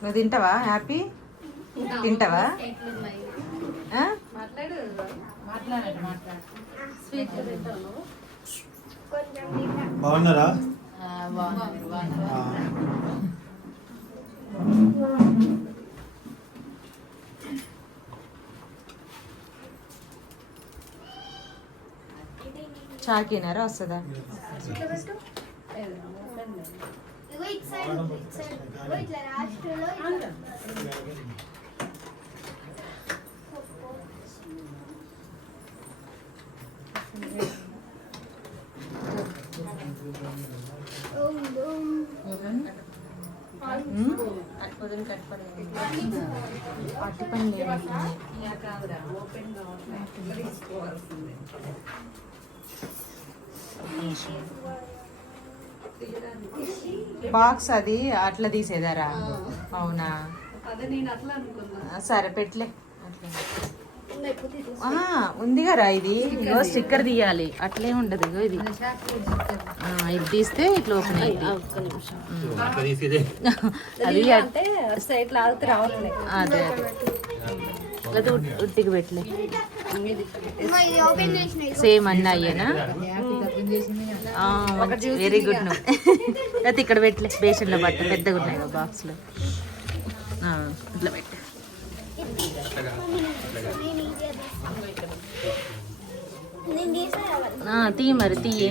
నువ్వు తింటావా? హ్యాపీ తింటావా? బాగున్నారా. చాకినారా వస్తుందా? ఇటు సైడ్ ఉంది, ఇటు సైడ్ ఉంది. ఇగో ఇట్లా రాష్ట్రంలో ఇట్లా. ఓం ఓం. అట్టి పని లేదు బాక్స్ అది అట్లా తీసేదారా? అవునా? అదే నేను అట్లా అనుకున్నా. ఆ, సరే పెట్లే ఉంది కదా ఇది. ఇగో స్టిక్కర్ తీయాలి. అట్లే ఉండదు ఇగో ఇది. ఆ, ఇది తీస్తే ఇట్లా ఓపెన్ అయింది అది అంటే సైడ్ లాగితే రావట్లేదు అదే ఉట్టికి పెట్టలే. అమ్మా, ఇది ఓపెన్ చేసిన ఇగో. సేమ్ అన్నీ అయ్యేనా? వెరీ గుడ్ నువ్వు. అయితే ఇక్కడ పెట్టలే బేషన్లో పట్టు పెద్దగా ఉన్నాయి బాక్స్లో. ఇట్లా పెట్టు. తీ మరి తీయే.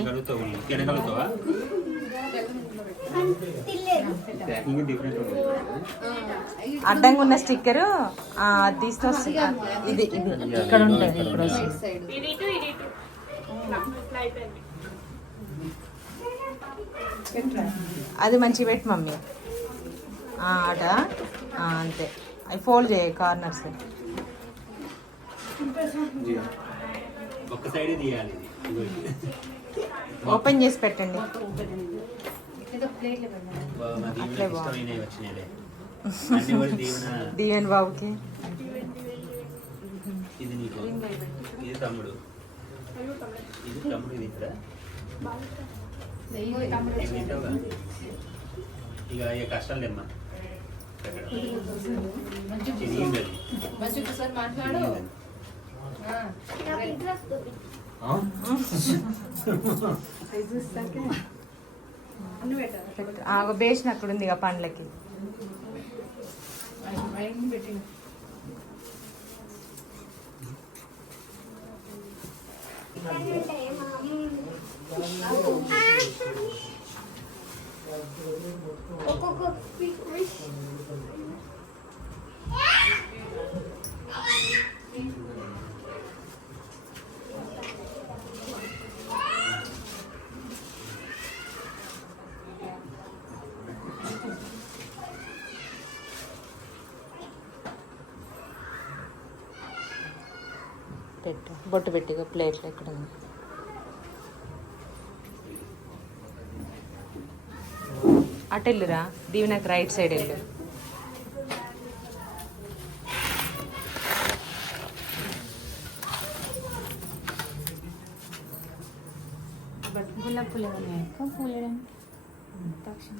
అడ్డంగా ఉన్న స్టిక్కర్ వస్తుంది ఇది ఇది. ఇక్కడ ఉంటుంది ఇక్కడ అది మంచిగా పెట్టు మమ్మీ. అట అంతే. అవి ఫోల్డ్ చేయ కార్నర్స్. ఓపెన్ చేసి పెట్టండి. అట్లే మా బాబుకి. ఇది నీకు ఇది తమ్ముడు. ఇది తమ్ముడు ఇది ఇక్కడ. ఇక ఇక కష్టాలు లేమ్మా బేషన్ అక్కడ ఉంది ఇక పండ్లకి పెట్టింది పెట్టు బొట్టు పెట్టి ఇక ప్లేట్లో ఇక్కడ ఉంది అటు వెళ్ళురా దీవెనకు రైట్ సైడ్ వెళ్ళు. గులాబ్ పూలు ఏమన్నా పూలు పక్షి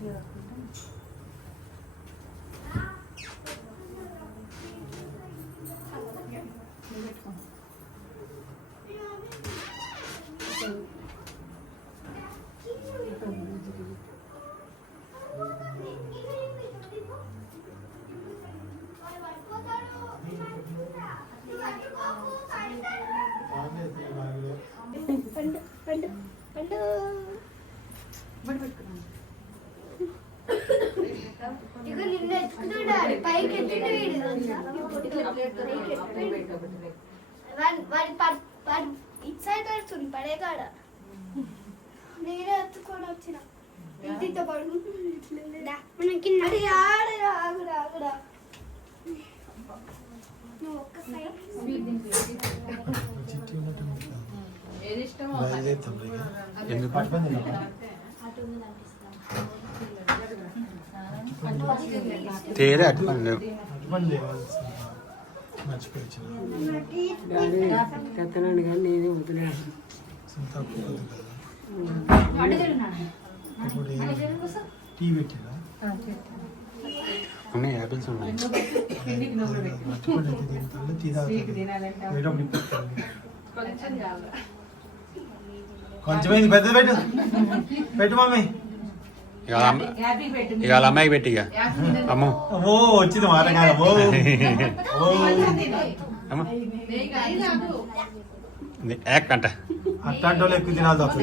పండు పండు పండు ఇక నిన్న ఎత్తుకున్నాడు పైకి ఎత్తుండే వీడు పైకి ఎత్తుండే. వాడి వాడి పడ్- వాడి ఇటు సైడ్ పడుతుంది పడేకాడ. నేనే ఎత్తుకొని వచ్చిన. ఇంటితో పడు మనకి అది ఆడ ఆగురా ఆగురా నువ్వు ఒక్క సైడ్. బయలుదేరుతాం ఇక. ఎందుకు? పట్టుకొని తిన్నావా? తేరే పట్టుకొని లేవాల్సింది. కత్తనాడు కానీ నేనే వదిలేను టీ పెట్టినా ఉన్నాయి యాపిల్స్ ఉన్నాయి కొంచెమైంది పెద్ద పెట్టు పెట్టు మమ్మీ ఇక వాళ్ళ అమ్మ- అమ్మాయికి పెట్టి ఇక. అమ్మో. ఓ వచ్చింది మాట కాదు. ఓ ఓ అమ్మ. యాక్ అంట. అట్లాంటి వాళ్ళు ఎక్కువ తినాలి? తప్ప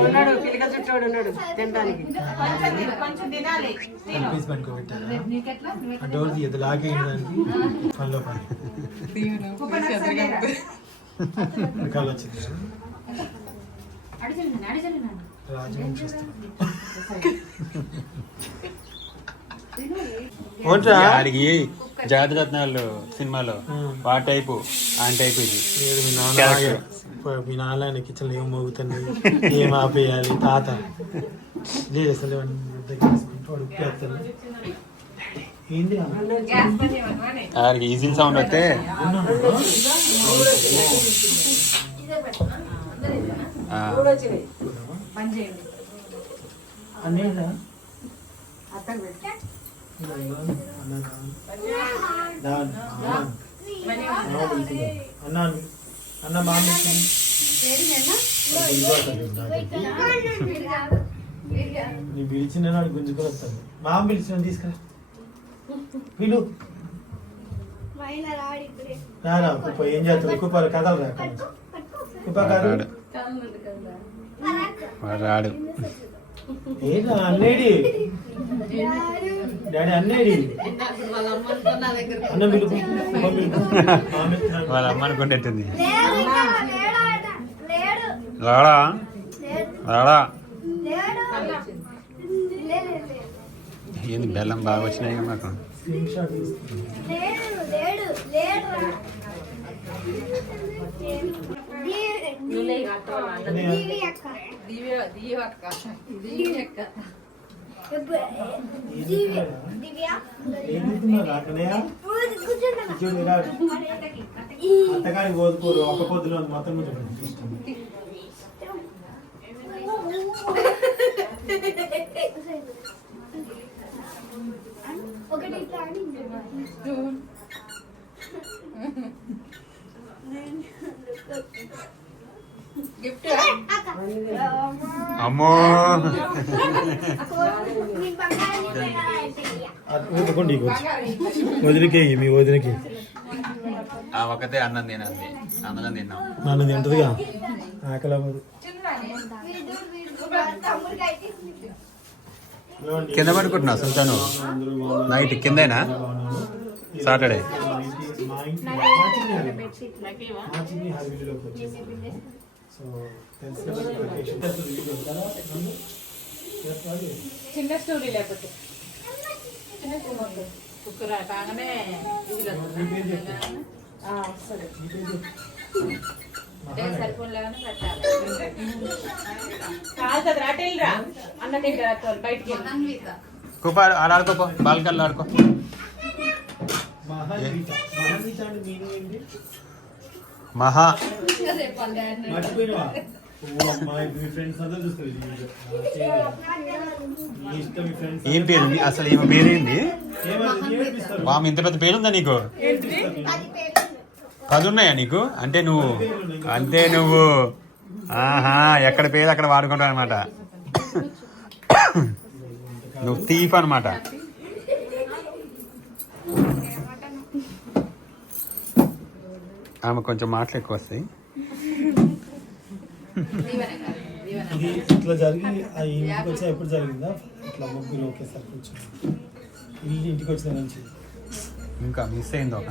ఉన్నాడు? పిల్లక చుట్టోడు ఉన్నాడు తినడానికి. కొంచెం తినాలి. పీస్ పట్టుకోబెట్టారా ఆ డోర్ తీయదు లాగేయడానికి పనిలో పని రకాలు వచ్చింది. రాజవంశస్థులు ఓట్రా ఆడికి సినిమాలో ఆ. టైపు ఆ టైపు ఇది. లేదు మీ నాన్న మీ నాన్న కిచెన్లో ఏం మోగుతుంది? ఏం ఆపేయాలి? తాత. రా? ఆడికి ఈజీ సౌండ్ వస్తే ఆ, అన్నా. అన్నా మామ. నీ పిలిచిన నాడు గుంజుకొని వస్తాను. మామ పిలిచిన తీసుకురా. పిలు. మైన రాడు ఇప్పుడే రారా కుప్ప ఏం చేస్తాడు కుప్ప కథలు రా అక్కడి నుంచి. కుప్ప కథలు. రాడు అన్నేడి. డాడీ అన్నేడి. అన్న పిలుపు. వాళ్ళ అమ్మ అనుకుంటే రాడా? రాడా. ఏంది బెల్లం బాగా వచ్చినాయి కదా మాకు? స్క్రీన్ షాట్ తీసుకున్నాను. లేడు లేడు లేడు అత్తగారి ఓదుకోరు ఒక పొద్దులో మొత్తం ఇష్టం ఒకటి ఇట్లా అని గిఫ్ట్. అమ్మో. ఊతుకోండి వదిలికే మీ వదిలికి ఆ ఒక్కతే అన్నం తినండి అన్నం తిన్నాం నన్ను తింటదిగా ఆకలి అవ్వదు? కింద పడుకుంటున్నావు సుల్తాను. నైట్ కిందేనా. సాటర్డే మా ఇంటి- మా ఇంటి- మా చిన్ని హరి. మా చిన్ని స్టోరీ లేకపోతే కుక్కర కాగానే. సరే మీ పేరు చెప్పు. మహానగర్. సరిపోలేగానే పెట్టాలి కాదు కదా అటెల్ రా అన్న తింటారు బయటికి వెళ్ళి. కూప ఆడ ఆడుకోపో బాల్కల్లో ఆడుకో మహాగీత. మహాగీత అంటే meaning ఏంటి? మహా. ఏం పేరు? అసలు ఈమె పేరేంది? వామి ఇంత పెద్ద పేరుందా నీకు? పది ఉన్నాయా నీకు? అంటే నువ్వు అంటే నువ్వు. ఆహా ఎక్కడ పేరు అక్కడ వాడుకుంటావు అనమాట నువ్వు తీఫ్ అనమాట ఆమె కొంచెం మాటలు ఎక్కువ వస్తాయి. ఇది ఇట్లా జరిగి ఆ ఇంటికి వచ్చా ఎప్పుడు జరిగిందా? ఇట్లా ముగ్గురు ఒకేసారి కూర్చొని ఇల్లు ఇంటికి వచ్చిన నుంచి ఇంకా మిస్ అయింది ఒక.